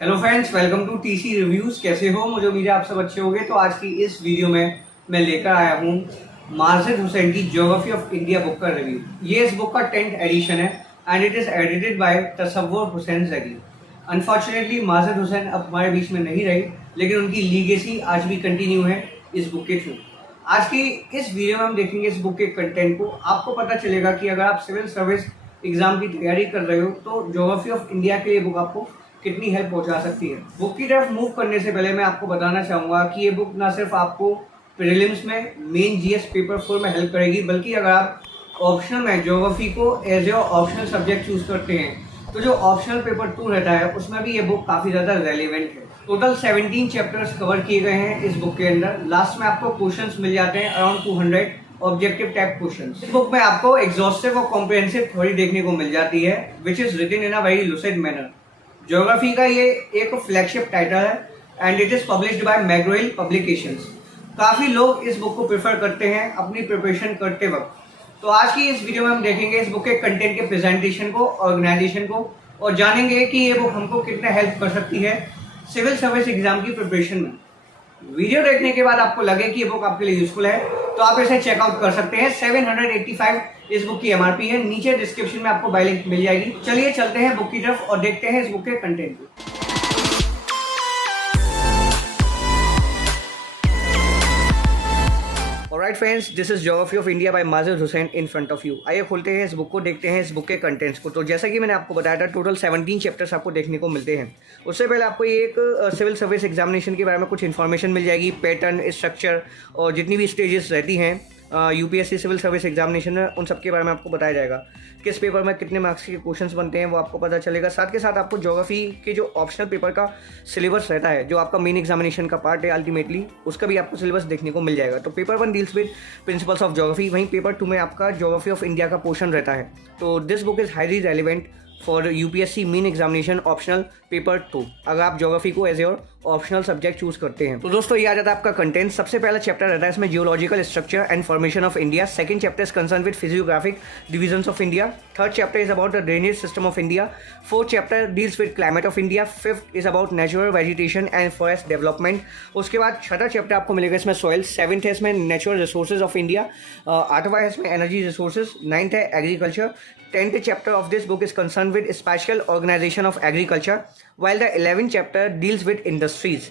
Hello friends, welcome to TC reviews. कैसे हो? मुझे उम्मीद है आप सब अच्छे होंगे। तो आज की इस वीडियो में मैं लेकर आया हूँ माजिद हुसैन की ज्योग्राफी ऑफ इंडिया बुक का रिव्यू। ये इस बुक का 10th एडिशन है and it is edited by Tasawwur Hussain Jagi. Unfortunately Majid Hussain अब हमारे बीच में नहीं रही, लेकिन उनकी लीगेसी आज भी कंटिन्यू है इस बुक के थ्रू। आज की इस वीडियो में हम देखेंगे इस बुक के कंटेंट को। आपको पता चलेगा कि अगर आप सिविल सर्विस एग्जाम की तैयारी कर रहे हो तो ज्योग्राफी ऑफ इंडिया के लिए बुक आपको कितनी हेल्प पहुंचा सकती है। बुक की तरफ मूव करने से पहले मैं आपको बताना चाहूंगा कि ये बुक ना सिर्फ आपको प्रीलिम्स में मेन जीएस पेपर 4 में हेल्प करेगी, बल्कि अगर आप ऑप्शनल में ज्योग्राफी को as a optional subject choose करते हैं तो जो ऑप्शनल पेपर 2 रहता है उसमें भी ये बुक काफी ज्यादा रेलिवेंट है। टोटल 17 चैप्टर्स कवर किए गए हैं इस बुक के अंदर। लास्ट में आपको क्वेश्चंस मिल जाते हैं अराउंड 200 ऑब्जेक्टिव टाइप क्वेश्चंस। इस बुक में आपको एग्जॉस्टिव और कॉम्प्रिहेंसिव थ्योरी देखने को मिल जाती है which is written in a very lucid manner. Geography का ये एक फ्लैगशिप टाइटल है and it is published by McGraw Hill publications. काफी लोग इस बुक को प्रेफर करते हैं अपनी प्रिपरेशन करते वक्त। तो आज की इस वीडियो में हम देखेंगे इस बुक के कंटेंट के प्रेजेंटेशन को, ऑर्गेनाइजेशन को, और जानेंगे कि ये बुक हमको कितना हेल्प कर सकती है सिविल सर्विस एग्जाम की प्रिपरेशन में। वीडियो देखने के बाद आपको लगे कि ये बुक आपके लिए यूजफुल है तो आप इसे चेकआउट कर सकते हैं। 785 इस बुक की एमआरपी है। नीचे डिस्क्रिप्शन में आपको बाय लिंक मिल जाएगी। चलिए चलते हैं बुक की तरफ और देखते हैं इस बुक के कंटेंट को। Alright friends, this is geography of India by Majid Hussain in front of you. आइए खोलते हैं इस बुक को, देखते हैं इस बुक के कंटेंट्स को। तो जैसा कि मैंने आपको बताया था, टोटल 17 चैप्टर्स आपको देखने को मिलते हैं। उससे पहले आपको ये एक सिविल सर्विस एग्जामिनेशन के बारे में कुछ इन्फॉर्मेशन मिल जाएगी, पैटर्न, स्ट्रक्चर और जितनी भी स्टेजेस रहती हैं यूपीएससी सिविल सर्विस एग्जामिनेशन में, उन सब के बारे में आपको बताया जाएगा। किस पेपर में कितने मार्क्स के क्वेश्चंस बनते हैं वो आपको पता चलेगा। साथ के साथ आपको ज्योग्राफी के जो ऑप्शनल पेपर का सिलेबस रहता है, जो आपका मेन एग्जामिनेशन का पार्ट है अल्टीमेटली, उसका भी आपको सिलेबस देखने को मिल जाएगा। तो paper 1 deals with principles of geography, वहीं पेपर 2 में आपका ज्योग्राफी ऑफ इंडिया का पोर्शन रहता है। तो this book is highly relevant for UPSC main examination optional paper 2, अगर आप ज्योग्राफी को as your optional subject choose करते हैं। तो दोस्तों ये आ जाता है आपका कंटेंट। सबसे पहला चैप्टर रहता है इसमें geological structure and formation of India. Second chapter is concern with physiographic divisions of India. Third chapter is about the drainage system of India. Fourth chapter deals with climate of India. Fifth is about natural vegetation and forest development. उसके बाद छठा chapter आपको मिलेगा इसमें soil. Seventh है इसमें natural resources of India. आठवां है इसमें एनर्जी रिसोर्सेज। नाइन्थ है agriculture. 10th chapter of this book is concerned with spatial organization of agriculture, while the 11th chapter deals with industries,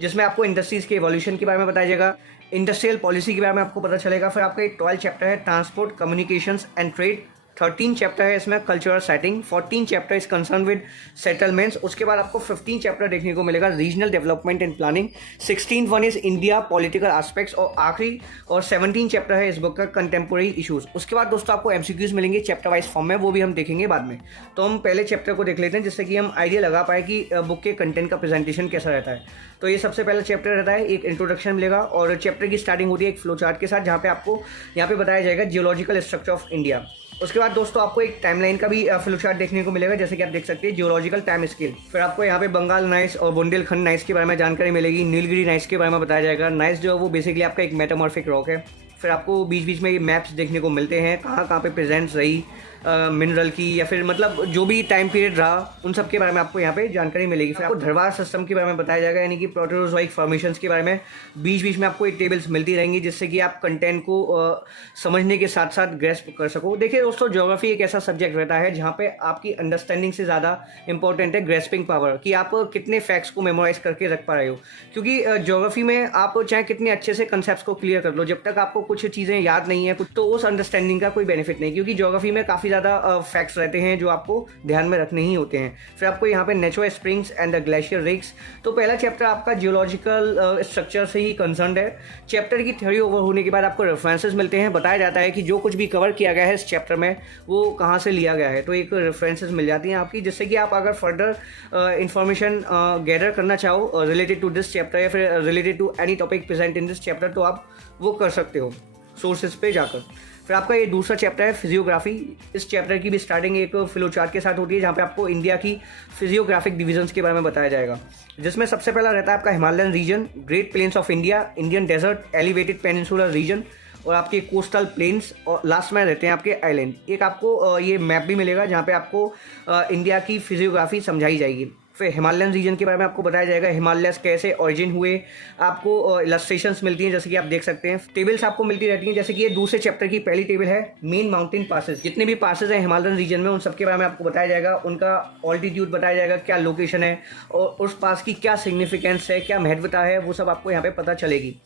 जिसमें आपको इंडस्ट्रीज के इवोल्यूशन के बारे में बताया जाएगा, इंडस्ट्रियल पॉलिसी के बारे में आपको पता चलेगा। फिर आपका एक 12th चैप्टर है transport, communications and trade. 13 chapter है इसमें cultural setting. 14 chapter is concern with settlements. उसके बाद आपको 15 चैप्टर देखने को मिलेगा regional development and planning. 16 one is India political aspects और आखिरी और 17 चैप्टर है इस बुक का कंटेम्पोररी इशूज। उसके बाद दोस्तों आपको एमसीक्यूज मिलेंगे चैप्टर वाइज फॉर्म में, वो भी हम देखेंगे बाद में। तो हम पहले चैप्टर को देख लेते हैं जिससे कि हम आइडिया लगा पाए कि बुक के कंटेंट का प्रेजेंटेशन कैसा रहता है। तो ये सबसे पहला चैप्टर रहता है, एक इंट्रोडक्शन मिलेगा और चैप्टर की स्टार्टिंग होती है एक फ्लो चार्ट के साथ, जहाँ पे आपको यहाँ पे बताया जाएगा जियोलॉजिकल स्ट्रक्चर ऑफ इंडिया। उसके बाद दोस्तों आपको एक टाइमलाइन का भी फ्लो चार्ट देखने को मिलेगा, जैसे कि आप देख सकते हैं जियोलॉजिकल टाइम स्केल। फिर आपको यहाँ पे बंगाल नाइस और बुंदेलखंड नाइस के बारे में जानकारी मिलेगी। नीलगिरी नाइस के बारे में बताया जाएगा। नाइस जो है वो बेसिकली आपका एक मेटामॉर्फिक रॉक है। फिर आपको बीच बीच में ये मैप्स देखने को मिलते हैं, कहाँ कहाँ पे प्रेजेंस रही मिनरल की, या फिर मतलब जो भी टाइम पीरियड रहा, उन सब के बारे में आपको यहाँ पे जानकारी मिलेगी। फिर आपको धरवार सिस्टम के बारे में बताया जाएगा, यानी कि प्रोटेरोजोइक फॉर्मेशंस के बारे में बीच बीच में आपको ये टेबल्स मिलती रहेंगी, जिससे कि आप कंटेंट को समझने के साथ साथ ग्रेस्प कर सको। देखिए दोस्तों, ज्योग्राफी एक ऐसा सब्जेक्ट रहता है जहाँ पे आपकी अंडरस्टैंडिंग से ज़्यादा इंपॉर्टेंट है ग्रेस्पिंग पावर, कि आप कितने फैक्ट्स को मेमोराइज करके रख पा रहे हो। क्योंकि ज्योग्राफी में आप चाहे कितने अच्छे से कंसेप्ट को क्लियर कर लो, जब तक आपको कुछ चीज़ें याद नहीं है तो उस अंडरस्टैंडिंग का कोई बेनिफिट नहीं, क्योंकि ज्योग्राफी में काफ़ी ज़्यादा फैक्ट्स रहते हैं जो आपको ध्यान में रखने ही होते हैं। फिर आपको यहाँ पे natural springs and the glacier रिक्स। तो पहला चैप्टर आपका जियोलॉजिकल स्ट्रक्चर से ही कंसर्न्ड है। चैप्टर की थ्योरी ओवर होने के बाद आपको रेफरेंसेस मिलते हैं, बताया जाता है कि जो कुछ भी कवर किया गया है इस चैप्टर में वो कहाँ से लिया गया है। तो एक रेफरेंसेस मिल जाती हैं आपकी, जिससे कि आप अगर फर्दर इंफॉर्मेशन गैदर करना चाहो रिलेटेड टू दिस चैप्टर या फिर related to any topic present in this chapter, तो आप वो कर सकते हो सोर्सेज पे जाकर। फिर आपका ये दूसरा चैप्टर है फिजियोग्राफी। इस चैप्टर की भी स्टार्टिंग एक फ्लो चार्ट के साथ होती है, जहाँ पे आपको इंडिया की फिजियोग्राफिक डिविजन्स के बारे में बताया जाएगा, जिसमें सबसे पहला रहता है आपका Himalayan region, great plains of India, Indian desert, elevated peninsular region और आपके कोस्टल प्लेन्स, और लास्ट में रहते हैं आपके आइलैंड। एक आपको ये मैप भी मिलेगा जहाँ पे आपको इंडिया की फिजियोग्राफी समझाई जाएगी। फिर हिमालयन रीजन के बारे में आपको बताया जाएगा, हिमालयस कैसे ऑरिजिन हुए, आपको इलस्ट्रेशंस मिलती हैं जैसे कि आप देख सकते हैं, टेबल्स आपको मिलती रहती हैं, जैसे कि ये दूसरे चैप्टर की पहली टेबल है मेन माउंटेन पासेस, जितने भी पासेस हैं हिमालयन रीजन में उन सबके बारे में आपको बताया जाएगा, उनका ऑल्टीट्यूड बताया जाएगा, क्या लोकेशन है और उस पास की क्या सिग्निफिकेंस है, क्या महत्वता है, वो सब आपको यहाँ पे पता चलेगी।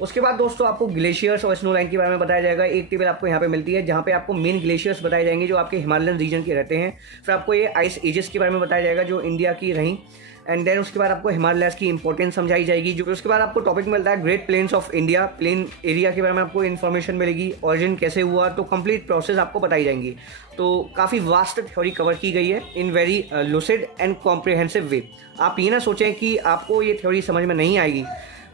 उसके बाद दोस्तों आपको ग्लेशियर्स और स्नो लाइन के बारे में बताया जाएगा। एक टेबल आपको यहाँ पे मिलती है जहाँ पे आपको मेन ग्लेशियर्स बताए जाएंगे जो आपके हिमालयन रीजन के रहते हैं। फिर आपको ये आइस एजेस के बारे में बताया जाएगा जो इंडिया की रहीं, एंड देन उसके बाद आपको हिमालयस की इंपॉर्टेंस समझाई जाएगी। जो उसके बाद आपको टॉपिक मिलता है great plains of India, plain area के बारे में आपको इन्फॉर्मेशन मिलेगी, ऑरिजिन कैसे हुआ, तो कंप्लीट प्रोसेस आपको बताई जाएंगी। तो काफ़ी वास्ट थ्योरी कवर की गई है in very lucid and comprehensive way. आप ये ना सोचें कि आपको ये थ्योरी समझ में नहीं आएगी।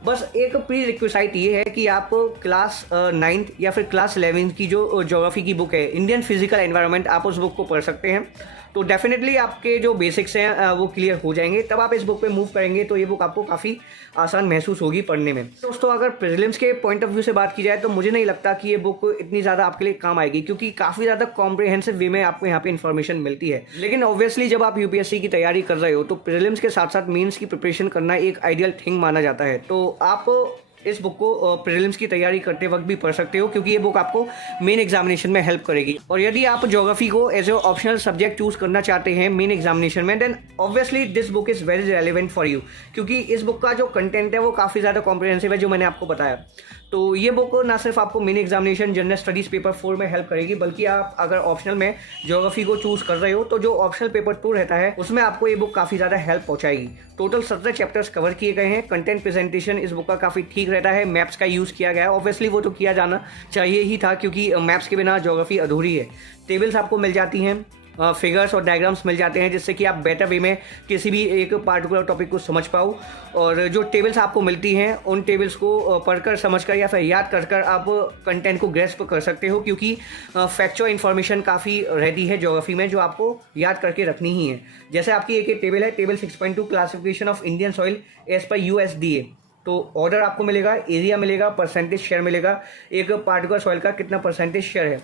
बस एक प्री रिक्विसाइट ये है कि आप क्लास 9th या फिर क्लास 11th की जो ज्योग्राफी की बुक है इंडियन फिजिकल एनवायरनमेंट, आप उस बुक को पढ़ सकते हैं। तो डेफिनेटली आपके जो बेसिक्स हैं वो क्लियर हो जाएंगे, तब आप इस बुक पे मूव करेंगे तो ये बुक आपको काफ़ी आसान महसूस होगी पढ़ने में। दोस्तों अगर प्रीलिम्स के पॉइंट ऑफ व्यू से बात की जाए तो मुझे नहीं लगता कि ये बुक इतनी ज़्यादा आपके लिए काम आएगी, क्योंकि काफ़ी ज़्यादा कॉम्प्रिहेंसिव वे में आपको यहाँ पे इन्फॉर्मेशन मिलती है। लेकिन ऑब्वियसली जब आप यूपीएससी की तैयारी कर रहे हो तो प्रीलिम्स के साथ साथ मेंस की प्रिपरेशन करना एक आइडियल थिंग माना जाता है। तो आप इस बुक को प्रीलिम्स की तैयारी करते वक्त भी पढ़ सकते हो, क्योंकि ये बुक आपको मेन एग्जामिनेशन में हेल्प करेगी। और यदि आप ज्योग्राफी को as a optional subject choose करना चाहते हैं मेन एग्जामिनेशन में, then obviously this book is very relevant for you, क्योंकि इस बुक का जो कंटेंट है वो काफ़ी ज़्यादा कॉम्प्रिहेंसिव है जो मैंने आपको बताया। तो ये बुक ना सिर्फ आपको main examination general studies paper 4 में हेल्प करेगी, बल्कि आप अगर ऑप्शनल में ज्योग्राफी को चूज कर रहे हो तो जो ऑप्शनल पेपर 2 रहता है उसमें आपको ये बुक काफ़ी ज़्यादा हेल्प पहुंचाएगी। टोटल 17 चैप्टर्स कवर किए गए हैं। कंटेंट प्रेजेंटेशन इस बुक का काफ़ी ठीक रहता है। मैप्स का यूज़ किया गया है, ऑब्वियसली वो तो किया जाना चाहिए ही था, क्योंकि मैप्स के बिना ज्योग्राफी अधूरी है। टेबल्स आपको मिल जाती हैं, फिगर्स और डायग्राम्स मिल जाते हैं, जिससे कि आप बेटर वे में किसी भी एक पार्टिकुलर टॉपिक को समझ पाओ। और जो टेबल्स आपको मिलती हैं उन टेबल्स को पढ़कर, समझकर या फिर याद कर आप कंटेंट को ग्रेस्प कर सकते हो, क्योंकि फैक्चुअल इन्फॉर्मेशन काफ़ी रहती है ज्योग्राफी में जो आपको याद करके रखनी ही है। जैसे आपकी एक टेबल है, table 6.2 classification of Indian soil as per USDA। तो ऑर्डर आपको मिलेगा, एरिया मिलेगा, परसेंटेज शेयर मिलेगा, एक पार्टिकुलर सॉइल का कितना परसेंटेज शेयर है।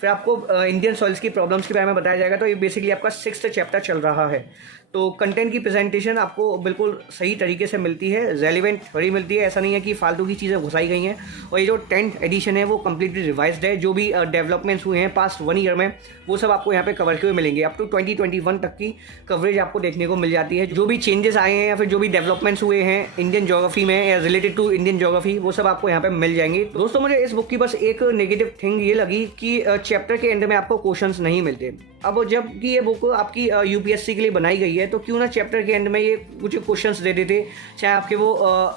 फिर आपको इंडियन सॉइल्स की प्रॉब्लम्स के बारे में बताया जाएगा। तो ये बेसिकली आपका 6th चैप्टर चल रहा है। तो कंटेंट की प्रेजेंटेशन आपको बिल्कुल सही तरीके से मिलती है, रेलिवेंट थ्योरी मिलती है, ऐसा नहीं है कि फालतू की चीज़ें घुसाई गई हैं। और ये जो 10th एडिशन है वो कम्प्लीटली रिवाइज्ड है, जो भी डेवलपमेंट्स हुए हैं पास्ट 1 ईयर में वो सब आपको यहाँ पे कवर किए हुए मिलेंगे। अप टू 2021 तक की कवरेज आपको देखने को मिल जाती है। जो भी चेंजेस आए हैं या फिर जो भी डेवलपमेंट्स हुए हैं इंडियन ज्योग्राफी में या रिलेटेड टू इंडियन ज्योग्राफी, वो सब आपको यहाँ पे मिल जाएंगे। दोस्तों मुझे इस बुक की बस एक नेगेटिव थिंग ये लगी कि चैप्टर के एंड में आपको क्वेश्चंस नहीं मिलते। अब जबकि ये बुक आपकी यूपीएससी के लिए बनाई गई है तो क्यों ना चैप्टर के एंड में ये कुछ क्वेश्चंस दे देते, चाहे आपके वो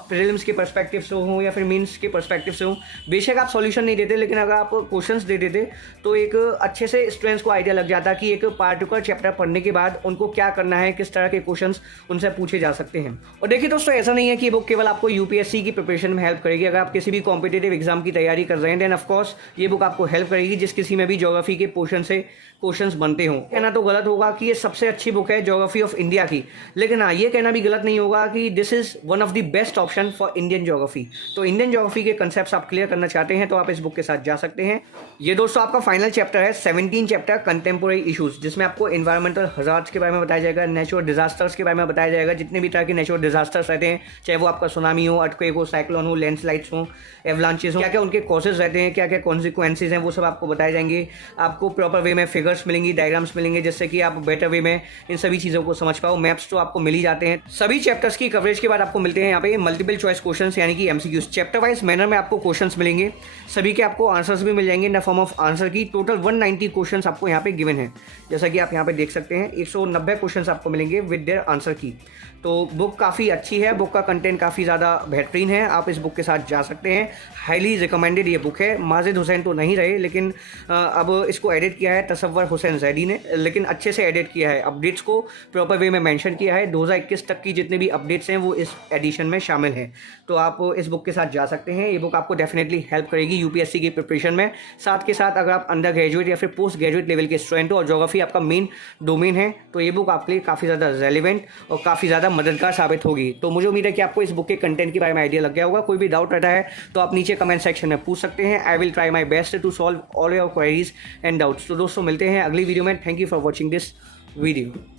प्रीलिम्स के पर्सपेक्टिव से हो या फिर मेंस के पर्सपेक्टिव से हो। बेशक आप सॉल्यूशन नहीं देते, लेकिन अगर आप क्वेश्चंस दे देते तो एक अच्छे से स्टूडेंट्स को आइडिया लग जाता कि एक पार्टिकुलर चैप्टर पढ़ने के बाद उनको क्या करना है, किस तरह के क्वेश्चंस उनसे पूछे जा सकते हैं। और देखिए दोस्तों, ऐसा नहीं है कि ये बुक केवल आपको यूपीएससी की प्रिपरेशन में हेल्प करेगी। अगर आप किसी भी कॉम्पिटेटिव एग्जाम की तैयारी कर रहे हैं देन ऑफकोर्स ये बुक आपको हेल्प करेगी, जिस किसी में भी ज्योग्राफी के पोर्शन से क्वेश्चंस बनते हों। कहना तो गलत होगा कि ये सबसे अच्छी बुक है ज्योग्राफी ऑफ इंडिया की, लेकिन हाँ ये कहना भी गलत नहीं होगा कि this is one of the best option for Indian geography. तो इंडियन ज्योग्राफी के कंसेप्ट्स आप क्लियर करना चाहते हैं तो आप इस बुक के साथ जा सकते हैं। ये दोस्तों आपका फाइनल चैप्टर है, 17 चैप्टर कंटेम्पोररी इशूज, जिसमें आपको एनवायरमेंटल हजार्ड्स के बारे में बताया जाएगा, नेचुरल डिजास्टर्स के बारे में बताया जाएगा, जितने भी तरह के नेचुरल डिजास्टर्स रहते हैं, चाहे वो आपका सुनामी हो, अर्थक्वेक हो, साइक्लोन हो, लैंडस्लाइड्स हो, एवलांचेस हो, क्या क्या उनके कॉजेज रहते हैं, क्या क्या कॉन्सिक्वेंसेज हैं, वो सब आपको बताए जाएंगे। आपको प्रॉपर वे में फिगर्स मिलेंगी, डायग्राम्स मिलेंगे, जिससे कि आप बेटर वे में इन सभी चीज़ों को समझ पाओ। मैप्स तो आपको मिल ही जाते हैं। सभी चैप्टर्स की कवरेज के बाद आपको मिलते हैं यहाँ पे मल्टीपल चॉइस क्वेश्चंस यानी कि MCQs। चैप्टर वाइज मैनर में आपको क्वेश्चंस मिलेंगे, सभी के आपको आंसर्स भी मिल जाएंगे in the form of answer की। टोटल 190 क्वेश्चंस आपको यहाँ पे गिवन है, जैसा कि आप यहाँ पे देख सकते हैं। 190 क्वेश्चंस आपको मिलेंगे विद देयर आंसर की। तो बुक काफ़ी अच्छी है, बुक का कंटेंट काफ़ी ज़्यादा बेहतरीन है, आप इस बुक के साथ जा सकते हैं। हाईली रिकमेंडेड ये बुक है। माजिद हुसैन तो नहीं रहे, लेकिन अब इसको एडिट किया है तसव्वुर हुसैन जैदी ने, लेकिन अच्छे से एडिट किया है, अपडेट्स को प्रॉपर वे में मेंशन किया है। 2021 तक की जितने भी अपडेट्स हैं वो इस एडिशन में शामिल हैं। तो आप इस बुक के साथ जा सकते हैं। ये बुक आपको डेफिनेटली हेल्प करेगी यूपीएससी की प्रिपरेशन में। साथ के साथ अगर आप अंडर ग्रेजुएट या फिर पोस्ट ग्रेजुएट लेवल के स्टूडेंट हो और ज्योग्राफी आपका मेन डोमेन है तो ये बुक आपके लिए काफ़ी ज़्यादा रेलिवेंट और काफ़ी ज़्यादा मददगार साबित होगी। तो मुझे उम्मीद है कि आपको इस बुक के कंटेंट के बारे में आइडिया लग गया होगा। कोई भी डाउट रहता है तो आप नीचे कमेंट सेक्शन में पूछ सकते हैं। I will try my best to solve all your queries and doubts. तो दोस्तों मिलते हैं अगली वीडियो में। Thank you for watching this video.